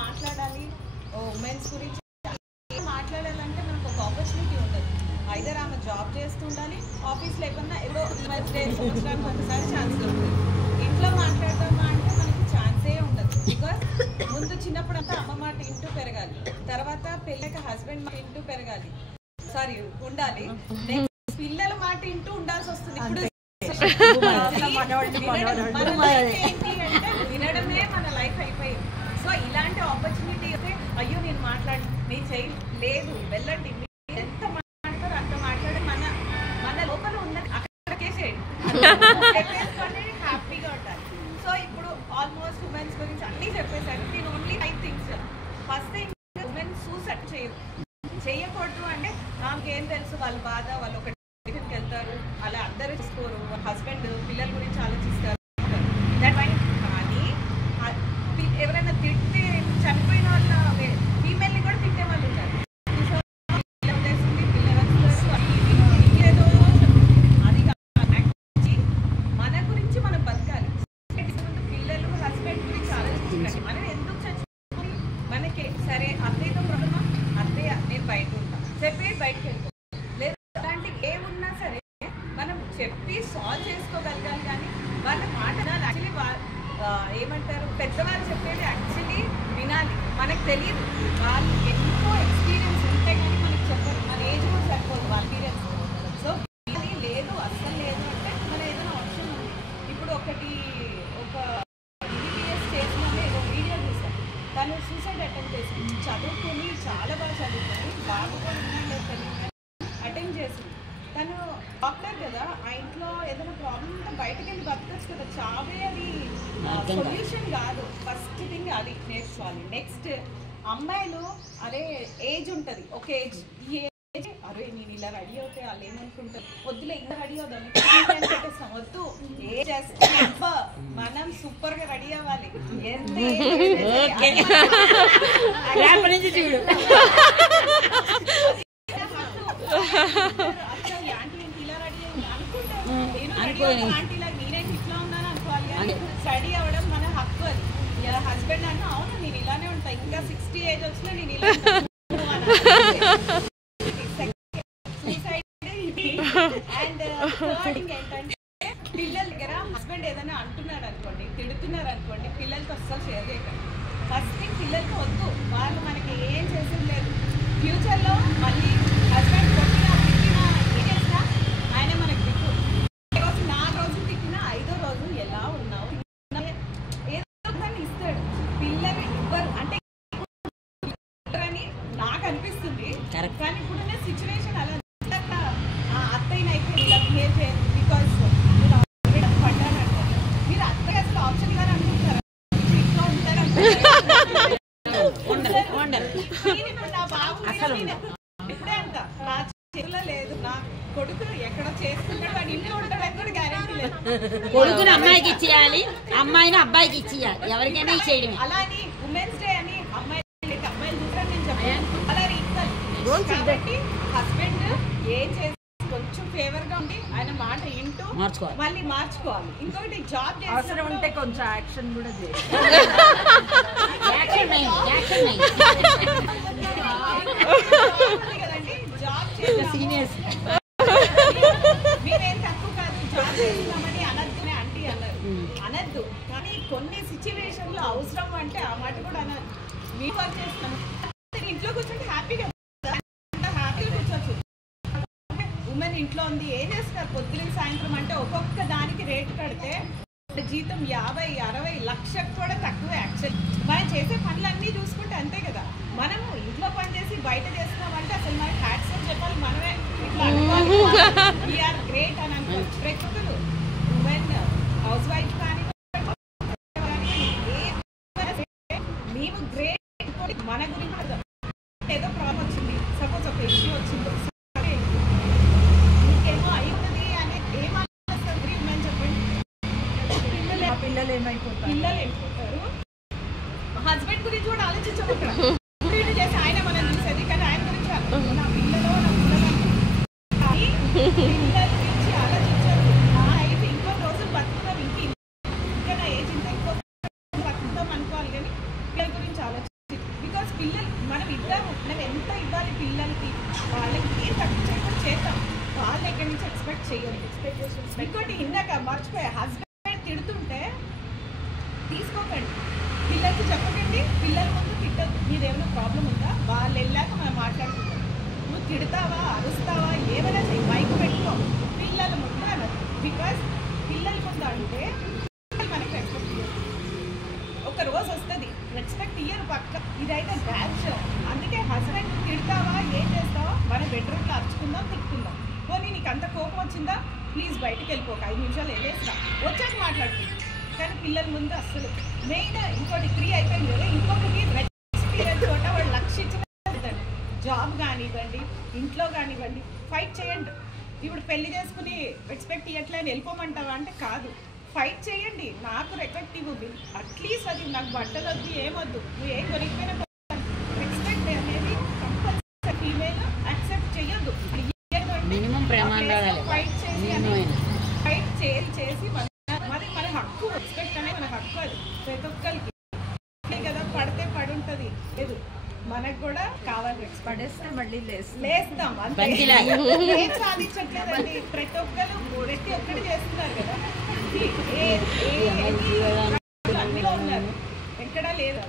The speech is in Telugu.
మాట్లాడాలి ఉమెన్స్ గురించి మాట్లాడాలంటే మనకు ఒక ఆపర్చునిటీ ఉండదు. ఐదర్ ఆమె జాబ్ చేస్తుండాలి, ఆఫీస్లో ఏమన్నా ఏదో ఉమెన్స్ డే సంవత్సరానికి ఒకసారి ఛాన్స్ దొరుకుతుంది. ఇంట్లో మాట్లాడదామా అంటే మనకి ఛాన్సే ఉండదు. బికాస్ ముందు చిన్నప్పుడు అంతా అమ్మ మాట ఇంటూ పెరగాలి, తర్వాత పెళ్ళక హస్బెండ్ మాట ఇంటూ పెరగాలి, సారీ ఉండాలి, నెక్స్ట్ పిల్లల మాట ఇంటూ ఉండాల్సి వస్తుంది. ఇప్పుడు ఏంటి అంటే వినడమే మన లైఫ్ అయిపోయింది. సో ఇలాంటి ఆపర్చునిటీ అయితే అయ్యో నేను లేదు వెళ్ళండి, ఎంత మాట్లాడతారో అంత మాట్లాడి మన లోపల ఉన్నది అక్కడికే చేయండి, హ్యాపీగా ఉండాలి. సో ఇప్పుడు ఆల్మోస్ట్ ఉమెన్స్ గురించి అన్నీ చెప్పేశాను. నేను only 5 things. First thing, women suicide చేయకూడదు. అంటే నాకేం తెలుసు వాళ్ళ బాధ, వాళ్ళు ఒక టిఫిన్కి వెళ్తారు, అలా అందరూ చూసుకోరు, హస్బెండ్ పిల్లల గురించి ఆలోచిస్తారు. That why. కానీ ఎవరైనా తిట్టే చనిపోయిన వాళ్ళ ఫీమేల్ని కూడా తిట్టే వాళ్ళు ఉన్నారు. మన గురించి మనం బతకాలి. పిల్లలు హస్బెండ్ గురించి ఆలోచించాలి. మనం ఎందుకు చచ్చిపోయి మనకి సరే అత్తయ్యతో ప్రాబ్లమా, అత్తయ్య నేను బయట ఉంటా చెప్పి బయటకు వెళ్తాం. లేదా అలాంటి ఏమున్నా సరే మనం చెప్పి సాల్వ్ చేసుకోగలగాలి. కానీ వాళ్ళ మాట యాక్చువల్లీ ఏమంటారు, పెద్దవాళ్ళు చెప్పేది యాక్చువల్లీ వినాలి. మనకు తెలియదు, వాళ్ళు ఎంతో ఎక్స్పీరియన్స్ ఉంటే కానీ మనకి చెప్పరు, మన ఏజ్ కూడా సరిపోదు వాళ్ళ ఎక్స్పీరియన్స్. సో లేదు అస్సలు లేదు అంటే మన ఏదైనా ఆప్షన్ ఉంది. ఇప్పుడు ఒక BBS చేసినప్పుడు ఏదో వీడియో చూసాను, తను సూసైడ్ అటెంప్ట్ చేసింది. చదువుకొని చాలా బాగా చదువుకొని బాగా కూడా ఉన్నాయో తెలియదు అటెంప్ట్ చేసింది. తను డాక్టర్ కదా, ఆ ఇంట్లో ఏదైనా ప్రాబ్లం ఉంటే బయటకు వెళ్ళి బతకచ్చు కదా. చావే అది సొల్యూషన్ కాదు. ఫస్ట్ థింగ్ అది నేర్చుకోవాలి. నెక్స్ట్ అమ్మాయిలు అరే ఏజ్ ఉంటుంది, ఒక ఏజ్, ఈ ఏజ్ అరే నేను ఇలా రెడీ అవుతే వాళ్ళు ఏమనుకుంటారు, వద్దులే ఇంకా రెడీ అవుదాం పెట్టేస్తాం, వద్దు ఏజ్ మనం సూపర్ గా రెడీ అవ్వాలి. ఎంత చూడు నేనేంటి ఇట్లా ఉన్నాను అనుకోవాలి. కానీ స్టడీ అవ్వడం మన హక్కు. అది హస్బెండ్ అంటే అవును నేను ఇలానే ఉంటా, ఇంకా 60 ఏజ్ వచ్చినా నేను ఇలా అండ్ థర్డ్ ఏంటంటే పిల్లల దగ్గర హస్బెండ్ ఏదైనా అంటున్నాడు అనుకోండి, తిడుతున్నారు అనుకోండి, పిల్లలతో అస్సలు షేర్ చేయకండి. ఫస్ట్ థింగ్ పిల్లలకి వద్దు, వాళ్ళు మనకి ఏం చేసేది లేదు. ఫ్యూచర్లో మళ్ళీ హస్బెండ్ కొట్టినా తిట్టినా ఏం చేసినా ఆయన మనకి దిక్కు. రోజు 4 రోజులు తిట్టినా 5వ రోజు ఎలా ఉన్నావు ఏదో దాన్ని ఇస్తాడు. పిల్లలు ఇవ్వరు అంటే అని నాకు అనిపిస్తుంది. కానీ ఇప్పుడున్న సిచ్యువేషన్ అలా అత్తయ్యనైతే ఇలా బిహేవ్ చేయదు. బికాస్ పడ్డానంటే మీరు అత్తయ్య అసలు ఆప్షన్ గారు అనుకుంటారు, ఇంట్లో ఉంటారు. నా బాబు ఇప్పుడే అంట నా చేతిలో లేదు, నా కొడుకు ఎక్కడ చేసుకుంటాడు, వాడు ఇంట్లో ఉంటాడు ఎక్కడ గ్యారెంటీ లేదు. కొడుకుని అమ్మాయికి ఇచ్చేయాలి, అమ్మాయిని అబ్బాయికి ఇచ్చేయాలి, ఎవరికైనా ఇచ్చేయడమే. అలా అని ఉమెన్స్ డే అని అమ్మాయిలు చూసాను నేను చెప్పాను, అలా ఈక్వల్. కాబట్టి హస్బెండ్ ఏం చేసి కొంచెం ఫేవర్ గా ఉండి ఆయన మాట వింటూ మళ్ళీ మార్చుకోవాలి. ఇంకొకటి జాబ్ అవసరం ఉంటే కొంచెం యాక్షన్ కూడా చేయాలి. కదండి జాబ్ సీనియర్స్ మీరేం తక్కువ కాదు, జాబ్ చేస్తున్నామని అనద్దు ఆంటీ అన్నారు, అనద్దు. కానీ కొన్ని సిచ్యువేషన్ లో అవసరం అంటే ఆ మాట కూడా అనద్దు. మీ వర్క్ చేస్తున్నాం ఇంట్లో కూర్చుంటే హ్యాపీగా కూర్చోవచ్చు. ఉమెన్ ఇంట్లో ఉంది ఏం చేస్తారు పొద్దున సాయంత్రం అంటే ఒక్కొక్క దానికి రేటు కడితే జీతం 50, 60 లక్షకు కూడా తక్కువ. యాక్చువల్ మనం చేసే పనులన్నీ చూసుకుంటే అంతే కదా. మనము ఇంట్లో పని చేసి బయట చేస్తున్నామంటే అసలు మనకి హ్యాట్స్ అని చెప్పాలి, మనమే ఇట్లా అనుకోవాలి వీఆర్ గ్రేట్ అని అనుకోవాలి. ప్రకృతులు ఉమెన్ హౌస్ వైఫ్ కానీ మేము గ్రేట్. మన గురించి ఏదో ప్రాబ్లం వచ్చింది, సపోజ్ ఒక ఇష్యూ వచ్చింది, ఇంకేమో అవుతుంది అని ఏమనిపిస్తుంది ఉమెన్ చెప్పండి. పిల్లలు ఏమైపోతారు, హస్బెండ్ గురించి కూడా ఆలోచించబోతున్నా చేసి ఆయన మనం చూసేది, కానీ ఆయన గురించి నా పిల్లలు కానీ పిల్లల గురించి ఆలోచించారు. నా లైఫ్ ఇంకో రోజులు బతుకుతాం, ఇంకా నా ఏజ్ ఇంత ఇంకో బతుకుతాం అనుకోవాలి, కానీ పిల్లల గురించి ఆలోచించాలి. మర్చిపోయా, హస్బెండ్ తిడుతుంటే తీసుకోకండి, పిల్లలకి చెప్పకండి, పిల్లల ముందు తిట్టద్దు. మీదేమైనా ప్రాబ్లం ఉందా, వాళ్ళు వెళ్ళాక మనం మాట్లాడుకుంటాం. నువ్వు తిడతావా, అరుస్తావా, ఏమైనా చెయ్యి, మైక్ పెట్టుకో, పిల్లల ముందు అనదు. బికాస్ పిల్లల ముందు అంటే మనకి రెస్పెక్ట్ ఇయ్యరు. ఒక రోజు వస్తుంది రెస్పెక్ట్ ఇయ్యరు పక్క, ఇదైతే డాన్స్. అందుకే హస్బెండ్ తిడతావా, ఏం చేస్తావా, మన బెడ్రూమ్లో అరుచుకుందాం, తిట్టుకుందాం. పోనీ నీకు అంత కోపం వచ్చిందా, ప్లీజ్ బయటకు వెళ్ళిపోక, 5 నిమిషాలు వెళ్ళేసినా వచ్చాక మాట్లాడుతుంది. కానీ పిల్లల ముందు అస్సలు. మెయిన్ ఇంకోటి 3 అయిపోయింది కదా, ఇంకొకటి ఎక్స్పీరియన్స్ చోట వాళ్ళు లక్షించిన జాబ్ కానివ్వండి, ఇంట్లో కానివ్వండి, ఫైట్ చేయండి. ఇప్పుడు పెళ్లి చేసుకుని రెస్పెక్ట్ ఇవ్వట్లేదు వెళ్ళిపోమంటావా అంటే కాదు, ఫైట్ చేయండి. నాకు రెస్పెక్ట్ ఇవ్వు, అట్లీస్ట్ అది నాకు బట్టలు వద్దు, ఏమొద్దు, నువ్వు ఏం కొనిపోయినా రెస్పెక్ట్ అనేది కంపల్సరీ ఫీమేల్ యాక్సెప్ట్ చేయొద్దు. ఫైట్ చేసి మరి మన హక్కు, రెస్పెక్ట్ అనేది మన హక్కు, అది ప్రతి ఒక్కరికి కదా. పడితే పడి ఉంటుంది, లేదు మనకు కూడా కావాలి రెస్పెక్ట్. పడేస్తే మళ్ళీ లేస్తాం, ఏం సాధించట్లేదండి. ప్రతి ఒక్కరు చేస్తున్నారు కదా, అన్నిలో ఉన్నారు, ఎక్కడా లేదు.